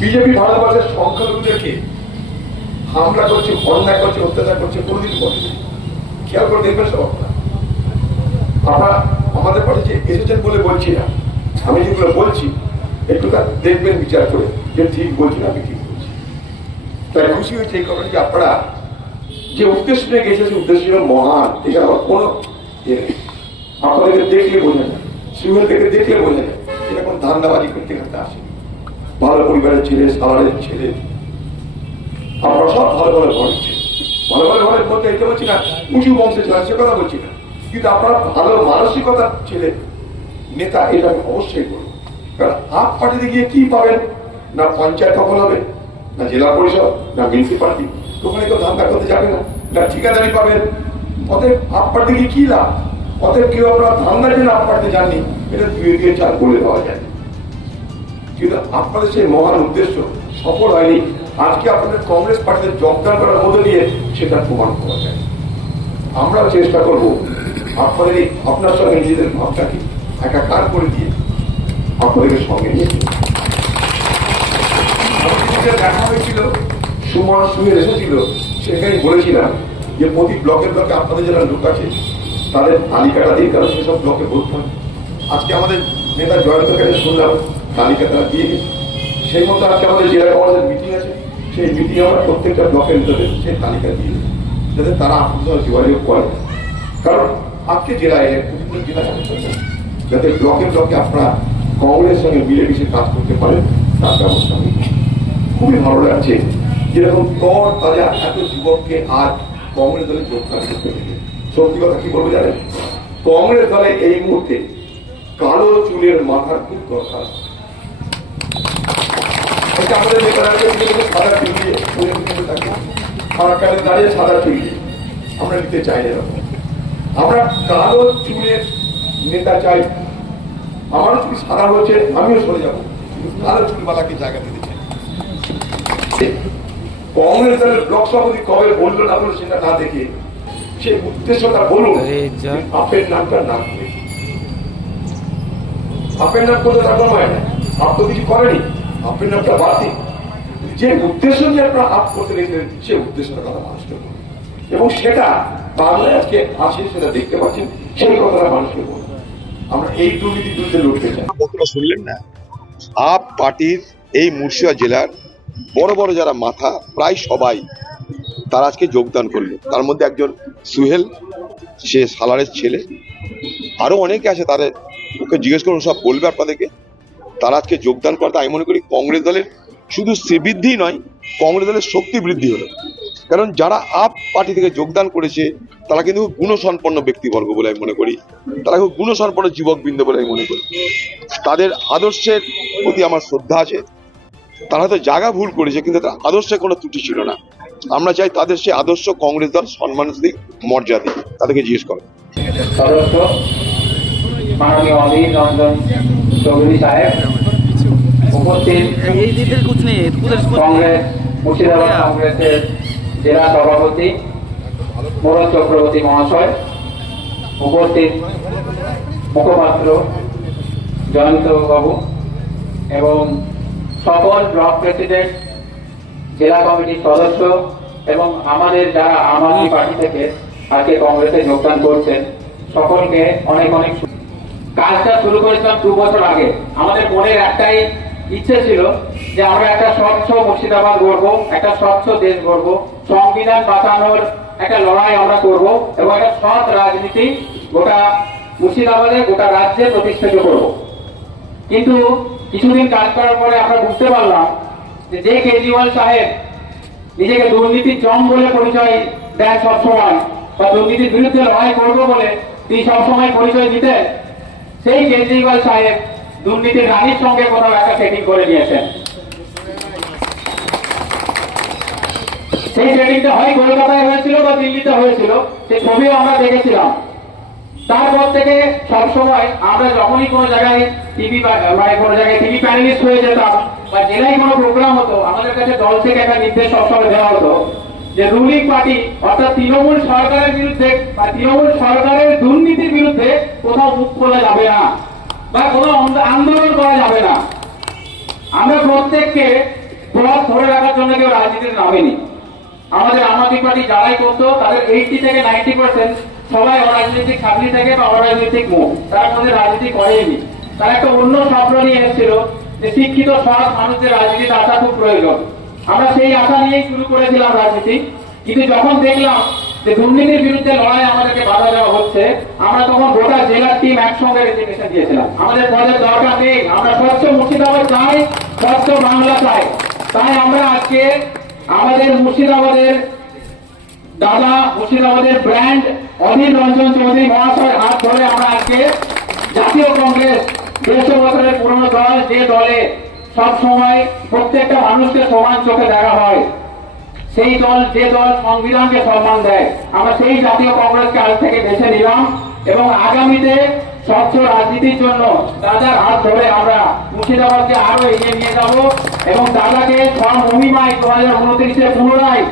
BJP ভারতবর্ষের সংখ্যালঘুদেরকে হামলা করছে, অন্যায় করছে, অত্যাচার করছে, কোনোদিন করছে। খেয়াল করে দেখবেন সব আপনারা আমাদের পাশে যে এসেছেন বলে বলছি না, আমি যেগুলো বলছি একটু তা দেখবেন বিচার করে যে ঠিক বলছি না আমি ঠিক বলছি। তাই খুশি হয়েছে এই কারণে যে আপনারা যে উদ্দেশ্য নিয়ে গেছে সেই উদ্দেশ্য ছিল মহান। এখানে আমার কোনো আপনাদেরকে দেখলে বোঝা যায়, সুহেল থেকে দেখলে বোঝা যায় এটা কোন ধান্দাবাজি করতে করতে আসে। ভালো পরিবারের ছেলে, সালারের ছেলে, আপনারা সব ভালো ভালো ঘরের ছেলে। ভালো ভালো ঘরের মধ্যে এটা বলছি না উঁচু বংশে ছিল, সে কথা বলছি না, কিন্তু আপনারা ভালো মানসিকতার ছেলে নেতা, এটা আমি অবশ্যই করবো। কারণ আপ পার্টিতে গিয়ে কি পাবেন? না পঞ্চায়েত দখল হবে, না জেলা পরিষদ, না মিউনিসিপালিটি, ওখানে কেউ ধান্দা করতে যাবে না, না ঠিকাদারি পাবেন। অতএব আপ পার্টিতে গিয়ে কি লাভ? অতএব কেউ আপনারা ধান্দার জন্য আপ পার্টিতে যাননি, এটা 2-4 বলে দেওয়া যায়। কিন্তু আপনাদের সেই মহান উদ্দেশ্য সফল হয়নি। আজকে আপনাদের কংগ্রেস পার্টিতে যোগদান করার মধ্যে দিয়ে সেটা প্রমাণ করা যায়। আমরাও চেষ্টা করব আপনাদের আপনার সঙ্গে নিজেদের ভাবটাকে একাকার করে দিয়ে আপনাদেরকে সঙ্গে নিয়ে দেখা হয়েছিল, সুমন সুহেল এসেছিল, সেখানে বলেছিলাম যে প্রতি ব্লকে ব্লকে আপনাদের যারা লোক আছে তাদের তালিকাটা দিয়ে কারণ সেসব ব্লকে ভর্তি হবে। আজকে আমাদের নেতা জয়ন্তর কাছে শুনলাম তালিকা তারা দিয়ে গেছে। সেই মতো আজকে আমাদের জেলা কমান্ডারের মিটিং আছে, সেই মিটিং আমরা প্রত্যেকটা ব্লকের ভিতরে সেই তালিকা দিয়ে যাতে তারা আপনার সঙ্গে যোগাযোগ করে। কারণ আজকে জেলায় জেলা যাতে ব্লকে ব্লকে আপনারা কংগ্রেসের সঙ্গে মিলেমিশে কাজ করতে পারেন তার ব্যবস্থা নেই। খুবই ভালো লাগছে যেরকম তর তাজা এত যুবককে আজ কংগ্রেস দলে যোগদান করতে হবে। সত্যি কথা কি বলবো জানেন, কংগ্রেস দলে এই মুহূর্তে কালো চুলের মাথার খুব দরকার। আমাদের নেতারা সাদা চুল দিয়ে ফারাক্কালে দাঁড়িয়ে সাদা চুল দিয়ে আমরা নিতে চাই না। আমরা কালো চুলের নেতা চাই। আমারও চুল সাদা হচ্ছে, আমিও সরে যাবো, কালো চুলওয়ালাকে জায়গা দিতে চাই। কংগ্রেস দলের ব্লক সভাপতি কবে বললো না বললো সেটা না দেখে সেই উদ্দেশ্যটা বলুন। আপের নামটা না করে আপের নাম করতে তার কোনো হয় না, আপ তো কিছু করেনি, আপের নামটা বাদ দিন। যে উদ্দেশ্য নিয়ে আপনারা আপ করতে গেছিলেন সেই উদ্দেশ্যটা কথা মানুষকে বলুন, এবং সেটা বাংলায় আজকে আসে, সেটা দেখতে পাচ্ছেন, সেই কথাটা মানুষকে বলুন। আমরা এই দুর্নীতির বিরুদ্ধে লড়তে চাই। বক্তব্য শুনলেন না, আপ পার্টির এই মুর্শিদাবাদ জেলার বড় বড় যারা মাথা প্রায় সবাই তারা আজকে যোগদান করলো। তার মধ্যে একজন সুহেল, সে সালারের ছেলে, আরো অনেকে আছে, তাদের ওকে জিজ্ঞেস করুন, সব বলবে আপনাদেরকে। তারা আজকে যোগদান করতে আমি মনে করি কংগ্রেস দলের শুধু শ্রীবৃদ্ধি নয়, কংগ্রেস দলের শক্তি বৃদ্ধি হলো। কারণ যারা আপ পার্টি থেকে যোগদান করেছে তারা কিন্তু গুণসম্পন্ন ব্যক্তিবর্গ বলে আমি মনে করি, তারা খুব গুণসম্পন্ন যুবকবৃন্দ বলে আমি মনে করি। তাদের আদর্শের প্রতি আমার শ্রদ্ধা আছে। তারা হয়তো জায়গা ভুল করেছে, কিন্তু তার আদর্শে কোনো ত্রুটি ছিল না। আমরা চাই তাদের সেই আদর্শ কংগ্রেস দল সম্মান দিক, মর্যাদা দিক। তাদেরকে জিজ্ঞেস করেন। সদস্য মাননীয় অধীর রঞ্জন চৌধুরী সাহেব, উপস্থিত কংগ্রেস মুর্শিদাবাদ কংগ্রেসের জেলা সভাপতি মোরল চক্রবর্তী মহাশয়, উপস্থিত মুখপাত্র জয়ন্ত বাবু এবং সকল ব্লক প্রেসিডেন্ট, জেলা কমিটির সদস্য এবং আমাদের যারা আম আদমি পার্টি থেকে আজকে কংগ্রেসে যোগদান করছেন, সকলকে অনেক অনেক। কাজটা শুরু করেছিলাম 2 বছর আগে। আমাদের মনের একটাই ইচ্ছে ছিল যে আমরা একটা স্বচ্ছ মুর্শিদাবাদ গড়ব, একটা স্বচ্ছ দেশ গড়ব, সংবিধান বাঁচানোর একটা লড়াই আমরা করব এবং একটা সৎ রাজনীতি গোটা মুর্শিদাবাদে, গোটা রাজ্যে প্রতিষ্ঠিত করব। কিন্তু কিছুদিন কাজ করার পরে আমরা বুঝতে পারলাম যে কেজরিওয়াল সাহেব নিজেকে দুর্নীতির জম বলে পরিচয় দেন সবসময়, বা দুর্নীতির বিরুদ্ধে লড়াই করবো বলে তিনি সবসময় পরিচয় দিতেন, সেই কেজরিওয়াল সাহেব দুর্নীতির রানীর সঙ্গে কোথাও একটা সেটিং করে নিয়েছেন। সেই সেটিংটা হয় কলকাতায় হয়েছিল বা দিল্লিতে হয়েছিল, সেই ছবিও আমরা দেখেছিলাম। তারপর থেকে সবসময় আমরা যখনই কোনো জায়গায় টিভি প্যানেলিস্ট হয়ে যেতাম বা জেলায় কোনো প্রোগ্রাম হতো, আমাদের কাছে দল থেকে একটা নির্দেশ সবসময় দেওয়া হতো যে রুলিং পার্টি অর্থাৎ তৃণমূল সরকারের বিরুদ্ধে বা তৃণমূল সরকারের দুর্নীতির বিরুদ্ধে কোথাও মুখ খোলা যাবে না বা কোনো আন্দোলন করা যাবে না। আমরা প্রত্যেককে পদ ধরে রাখার জন্য কেউ রাজনীতিতে নামেনি। আমাদের আম আদমি পার্টি যারাই করতো তাদের 80 থেকে 90% সবাই অরাজনৈতিক ছাত্রী থেকে বা অরাজনৈতিক মুখ, তার মধ্যে রাজনীতি করেনি। তারা একটা অন্য স্বপ্ন নিয়ে এসেছিল যে শিক্ষিত সৎ মানুষদের রাজনীতিতে আসা খুব প্রয়োজন। আমরা সেই আশা নিয়েই শুরু করেছিলাম রাজনীতি, কিন্তু যখন দেখলাম যে দুর্নীতির বিরুদ্ধে লড়াই আমাদেরকে বাধা দেওয়া হচ্ছে, আমরা তখন গোটা জেলার টিম একসঙ্গে রেজিগনেশন দিয়েছিলাম। আমাদের পদের দরকার নেই, আমরা স্বচ্ছ মুর্শিদাবাদ চাই, স্বচ্ছ বাংলা চাই। তাই আমরা আজকে আমাদের মুর্শিদাবাদের দাদা, মুর্শিদাবাদের ব্র্যান্ড অধীর রঞ্জন চৌধুরী মহাশয়ের হাত ধরে আমরা আজকে জাতীয় কংগ্রেস 150 বছরের পুরনো দল, যে দলে সব সময় প্রত্যেকটা মানুষকে সমান চোখে দেখা হয়, সেই দল, যে দল সংবিধানকে সম্মান দেয়, আমরা সেই জাতীয় কংগ্রেসকে আজ থেকে বেছে নিলাম এবং আগামীতে স্বচ্ছ রাজনীতির জন্য দাদার হাত ধরে আমরা মুর্শিদাবাদকে আরো এগিয়ে নিয়ে যাব এবং দাদাকে মহিমায় 2029-এ পুনরায়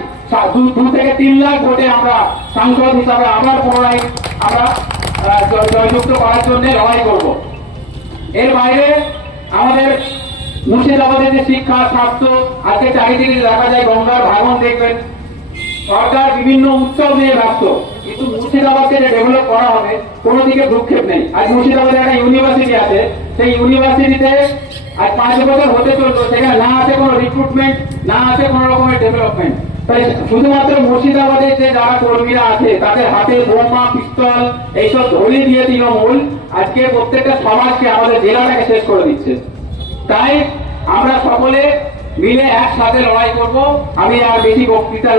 2 থেকে 3 লাখ ভোটে আমরা সাংসদ হিসাবে আবার পুনরায় আমরা জয়যুক্ত করার জন্য লড়াই করব। এর বাইরে আমাদের মুর্শিদাবাদের যে শিক্ষা, স্বাস্থ্য, আজকে চারিদিকে দেখা যায় গঙ্গার ভাঙন দেখবেন, সরকার বিভিন্ন উৎসব নিয়ে ব্যস্ত, কিন্তু মুর্শিদাবাদকে যে ডেভেলপ করা হবে কোনো দিকে ভ্রুক্ষেপ নেই। আজ মুর্শিদাবাদে একটা ইউনিভার্সিটি আছে, সেই ইউনিভার্সিটিতে আজ 5 বছর হতে চলতো, সেখানে না আছে কোনো রিক্রুটমেন্ট, না আছে কোনো রকমের ডেভেলপমেন্ট। তাই শুধুমাত্র মুর্শিদাবাদের যে যারা কর্মীরা আছে তাদের হাতে বোমা, পিস্তল এইসব ধরিয়ে দিয়ে তৃণমূল আজকে প্রত্যেকটা সমাজকে, আমাদের জেলাটাকে শেষ করে দিচ্ছে। তাই আমরা সকলে মিলে একসাথে লড়াই করব। আমি আর বেশি বক্তৃতা